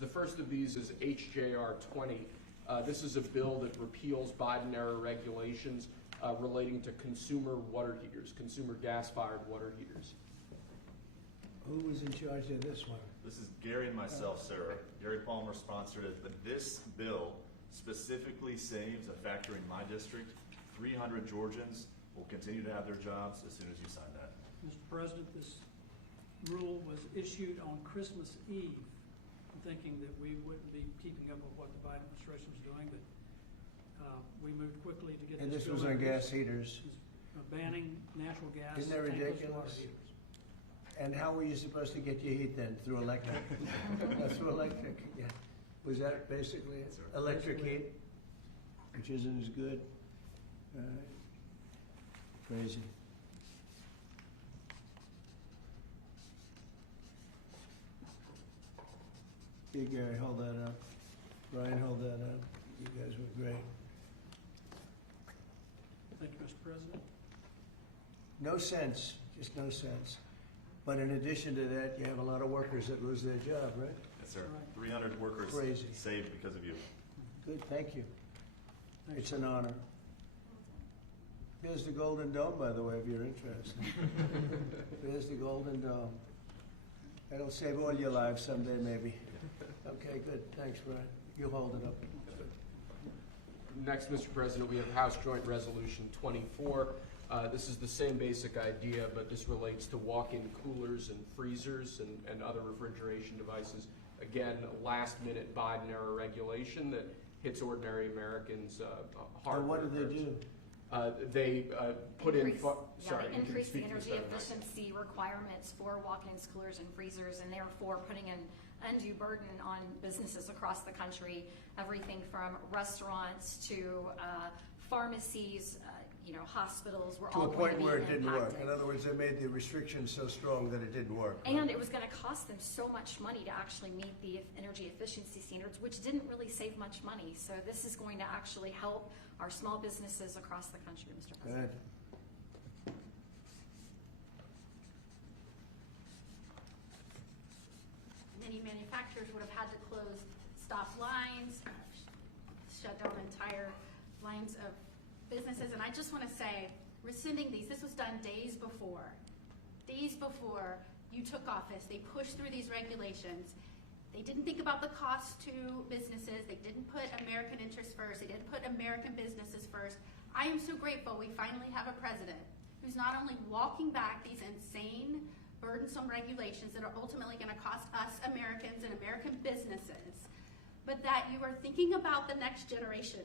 The first of these is HJR 20. This is a bill that repeals Biden-era regulations relating to consumer water heaters, consumer gas-fired water heaters. Who was in charge of this one? This is Gary and myself, sir. Gary Palmer sponsored it, but this bill specifically saves a factory in my district. 300 Georgians will continue to have their jobs as soon as you sign that. Mr. President, this rule was issued on Christmas Eve, thinking that we wouldn't be keeping up with what the Biden administration was doing, but we moved quickly to get And this this was bill on gas introduced. heaters. Banning natural gas. Isn't that tankless ridiculous? water heaters. And how were you supposed to get your heat then? Through electric? Through electric, yeah. Was that basically it? Yes, sir. Electric heat, which isn't as good? Crazy. Here, Gary, hold that up. Brian, hold that up. You guys were great. Thank you, Mr. President. No sense, just no sense. But in addition to that, you have a lot of workers that lose their job, right? Yes, sir. Right. 300 workers Crazy. saved because of you. Good, thank you. Thanks. It's an honor. Here's the Golden Dome, by the way, if you're interested. There's the Golden Dome. That'll save all your lives someday, maybe. Okay, good. Thanks, Brian. You hold it up. Next, Mr. President, we have House Joint Resolution 24. This is the same basic idea, but this relates to walk-in coolers and freezers and other refrigeration devices. Again, last-minute Biden-era regulation that hits ordinary Americans hard. And what do they do? They put in. They You can increase the speak to this energy better than I can. efficiency requirements for walk-ins, coolers, and freezers, and therefore putting an undue burden on businesses across the country. Everything from restaurants to pharmacies, hospitals were To all a going point to be where it didn't work. impacted. In other words, they made the restrictions so strong that it didn't work. And it was going to cost them so much money to actually meet the energy efficiency standards, which didn't really save much money. So this is going to actually help our small businesses across the country, Mr. President. Good. Many manufacturers would have had to close stop lines, shut down entire lines of businesses. And I just want to say, rescinding these, this was done days before you took office. They pushed through these regulations. They didn't think about the cost to businesses. They didn't put American interests first. They didn't put American businesses first. I am so grateful we finally have a president who's not only walking back these insane, burdensome regulations that are ultimately going to cost us Americans and American businesses, but that you are thinking about the next generation.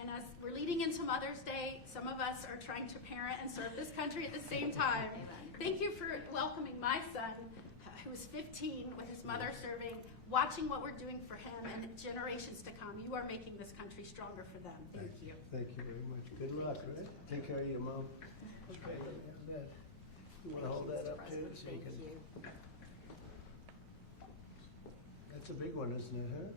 And as we're leading into Mother's Day, some of us are trying to parent and serve this country at the same time. Thank you for welcoming my son, who is 15, with his mother serving, watching what we're doing for him and the generations to come. You are making this country stronger for them. Thank you. Thank you very much. Good luck, right? Take care of your mom. Okay. You want to hold that up too? So you Thank can. you. That's a big one, isn't it, huh?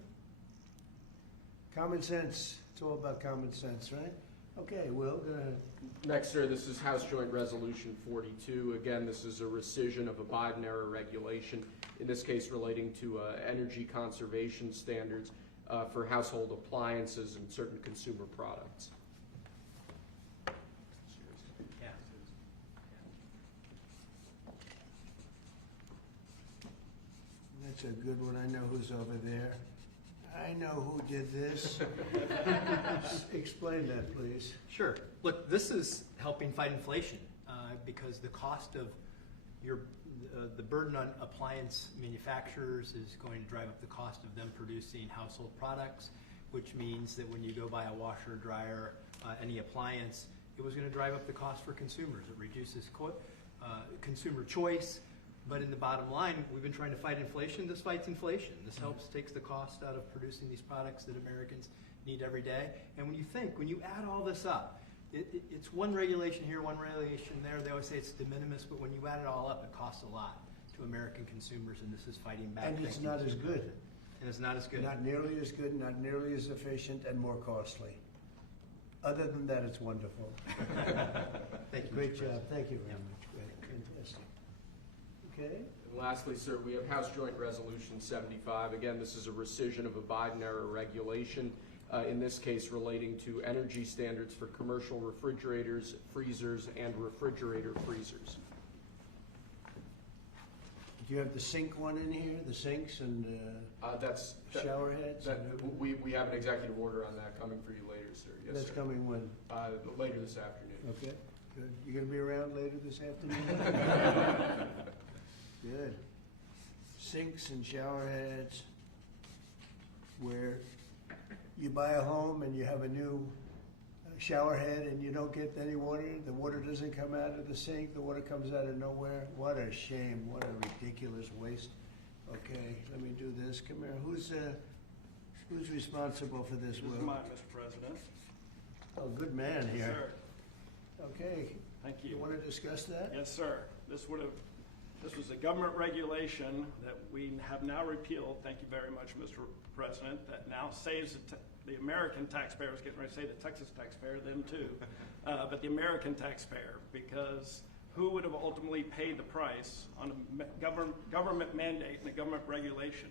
Common sense. It's all about common sense, right? Okay, Will, go ahead. Next, sir, this is House Joint Resolution 42. Again, this is a rescission of a Biden-era regulation, in this case relating to energy conservation standards for household appliances and certain consumer products. That's a good one. I know who's over there. I know who did this. Explain that, please. Sure. Look, this is helping fight inflation because the cost of the burden on appliance manufacturers is going to drive up the cost of them producing household products, which means that when you go buy a washer, dryer, any appliance, it was going to drive up the cost for consumers. It reduces consumer choice. But in the bottom line, we've been trying to fight inflation. This fights inflation. This takes the cost out of producing these products that Americans need every day. And when you add all this up, it's one regulation here, one regulation there. They always say it's de minimis, but when you add it all up, it costs a lot to American consumers, and this is fighting back. And it's not as good. And it's not as good. Not nearly as good, not nearly as efficient, and more costly. Other than that, it's wonderful. Thank you. Great Mr. job. President. Thank you very much. Great. Fantastic. Okay. Lastly, sir, we have House Joint Resolution 75. Again, this is a rescission of a Biden-era regulation, in this case relating to energy standards for commercial refrigerators, freezers, and refrigerator freezers. Do you have the sink one in here, the sinks and shower heads? We have an executive order on that coming for you later, sir. Yes, That's sir. coming when? Later this afternoon. Okay, good. You gonna be around later this afternoon? Good. Sinks and shower heads, where you buy a home and you have a new shower head and you don't get any water, the water doesn't come out of the sink, the water comes out of nowhere. What a shame, what a ridiculous waste. Okay, let me do this. Come here, who's responsible for this, This Will? is mine, Mr. President. Oh, good man Yes, here. sir. Okay, Thank you you. wanna discuss that? Yes, sir. This was a government regulation that we have now repealed, thank you very much, Mr. President, that now saves the American taxpayer. I was getting ready to say the Texas taxpayer, them too, but the American taxpayer, because who would have ultimately paid the price on a government mandate and a government regulation?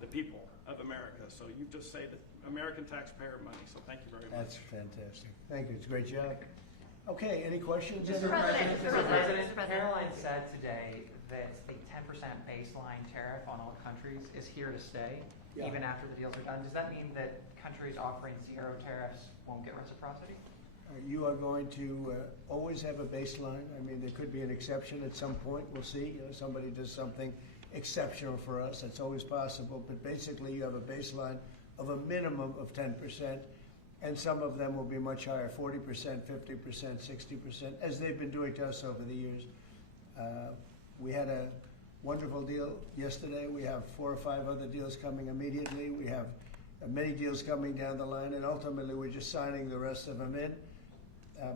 The people of America. So you just say that American taxpayer money, so thank you very much. That's fantastic. Thank you, it's a great job. Okay, any questions? Mr. President, Mr. President. Caroline said today that the 10% baseline tariff on all countries is here to stay, Yeah. even after the deals are done. Does that mean that countries offering zero tariffs won't get reciprocity? You are going to always have a baseline. I mean, there could be an exception at some point. We'll see. You know, somebody does something exceptional for us. That's always possible. But basically, you have a baseline of a minimum of 10%, and some of them will be much higher, 40%, 50%, 60%, as they've been doing to us over the years. We had a wonderful deal yesterday. We have 4 or 5 other deals coming immediately. We have many deals coming down the line, and ultimately, we're just signing the rest of them in.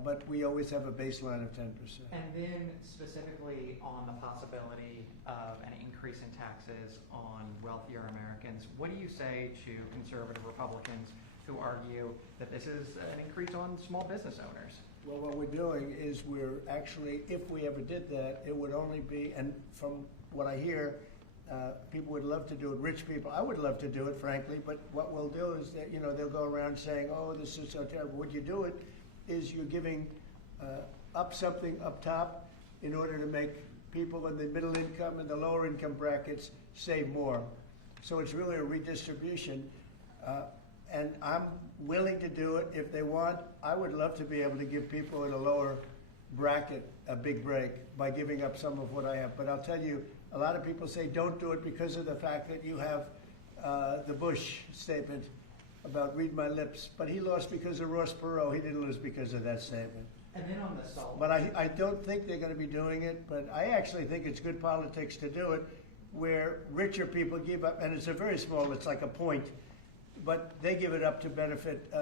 But we always have a baseline of 10%. And then specifically on the possibility of an increase in taxes on wealthier Americans, what do you say to conservative Republicans who argue that this is an increase on small business owners? Well, what we're doing is we're actually, if we ever did that, it would only be, and from what I hear, people would love to do it, rich people. I would love to do it, frankly, but what we'll do is that, you know, they'll go around saying, oh, this is so terrible. Would you do it? Is you're giving up something up top in order to make people in the middle income and the lower income brackets save more. So it's really a redistribution. And I'm willing to do it if they want. I would love to be able to give people in a lower bracket a big break by giving up some of what I have. But I'll tell you, a lot of people say don't do it because of the fact that you have the Bush statement about read my lips, but he lost because of Ross Perot. He didn't lose because of that statement. And then on the salt. But I don't think they're going to be doing it, but I actually think it's good politics to do it where richer people give up, and it's a very small, it's like a point, but they give it up to benefit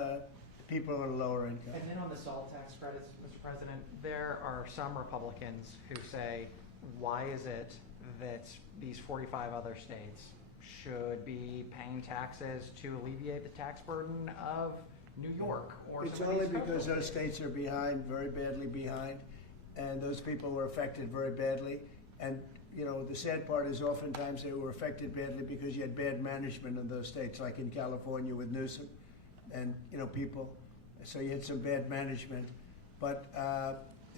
people in lower income. And then on the salt tax credits, Mr. President, there are some Republicans who say, why is it that these 45 other states should be paying taxes to alleviate the tax burden of New York or It's some of only these because coastal those states? states are behind, very badly behind, and those people were affected very badly. And, you know, the sad part is oftentimes they were affected badly because you had bad management in those states, like in California with Newsom and, you know, people. So you had some bad management. But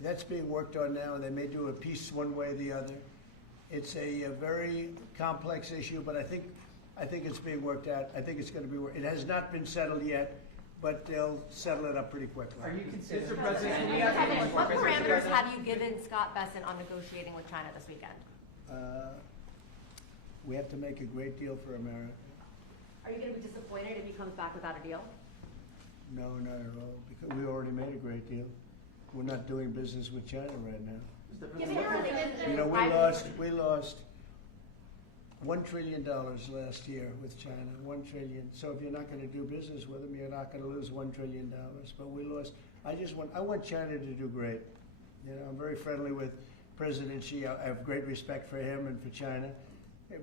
that's being worked on now, and they may do a piece one way or the other. It's a very complex issue, but I think it's being worked out. I think it's going to be worked. It has not been settled yet, but they'll settle it up pretty quickly. Are you considering? Mr. President, what parameters have you given Scott Bessent on negotiating with China this weekend? We have to make a great deal for America. Are you going to be disappointed if he comes back without a deal? No, not at all, because we already made a great deal. We're not doing business with China right now. Given everything that You know, the we lost $1 trillion last year with China, 1 trillion. So if you're not going to do business with them, you're not going to lose $1 trillion. But we lost. I want China to do great. You know, I'm very friendly with President Xi. I have great respect for him and for China,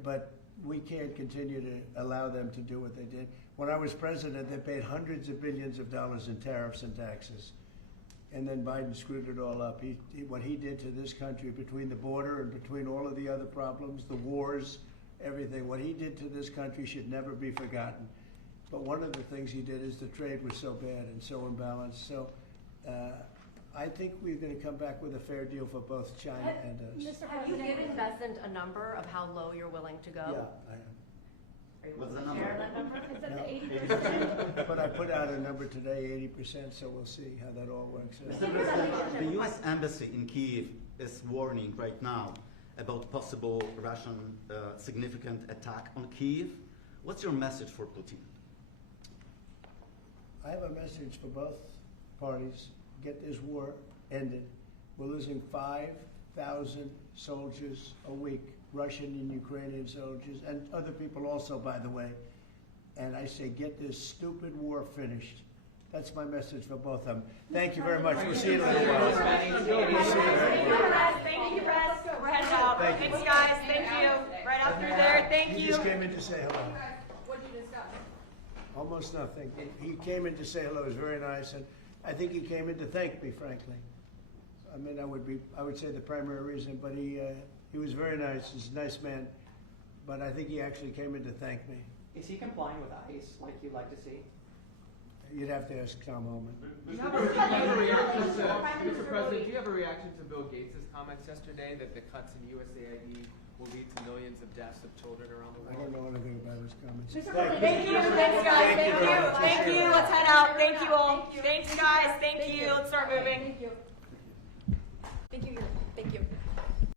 but we can't continue to allow them to do what they did. When I was president, they paid hundreds of billions of dollars in tariffs and taxes. and then Biden screwed it all up. What he did to this country between the border and between all of the other problems, the wars, everything, what he did to this country should never be forgotten. But one of the things he did is the trade was so bad and so imbalanced. So I think we're going to come back with a fair deal for both China and us. Have you given Besant a number of how low you're willing to go? Yeah, I am. What's the number? Share that number? Is that No. the 80%? But I put out a number today, 80%, so we'll see how that all works out. Mr. President, the U.S. Embassy in Kyiv is warning right now about possible Russian significant attack on Kyiv. What's your message for Putin? I have a message for both parties. Get this war ended. We're losing 5,000 soldiers a week, Russian and Ukrainian soldiers, and other people also, by the way. And I say, get this stupid war finished. That's my message for both of them. Thank you very much. We'll see you in a little while. We'll see you very much. Thank you, Russ. We're heading out. Thank you. Thanks, guys. Thank you. Right up through there. Thank He you. just came in to say hello. What did you discuss? Almost nothing. He came in to say hello. It was very nice, and I think he came in to thank me, frankly. I mean, I would say the primary reason, but he was very nice. He's a nice man, but I think he actually came in to thank me. Is he complying with ICE like you'd like to see? You'd have to ask Tom Homan. Do you have a reaction to, Mr. President, do you have a reaction to Bill Gates' comments yesterday that the cuts in USAID will lead to millions of deaths of children around the I world? don't know anything about his comments. Thank you. Thanks, guys. Thank you. Thank you. Let's head out. Thank you all. Thanks, guys. Thank you. Let's start moving.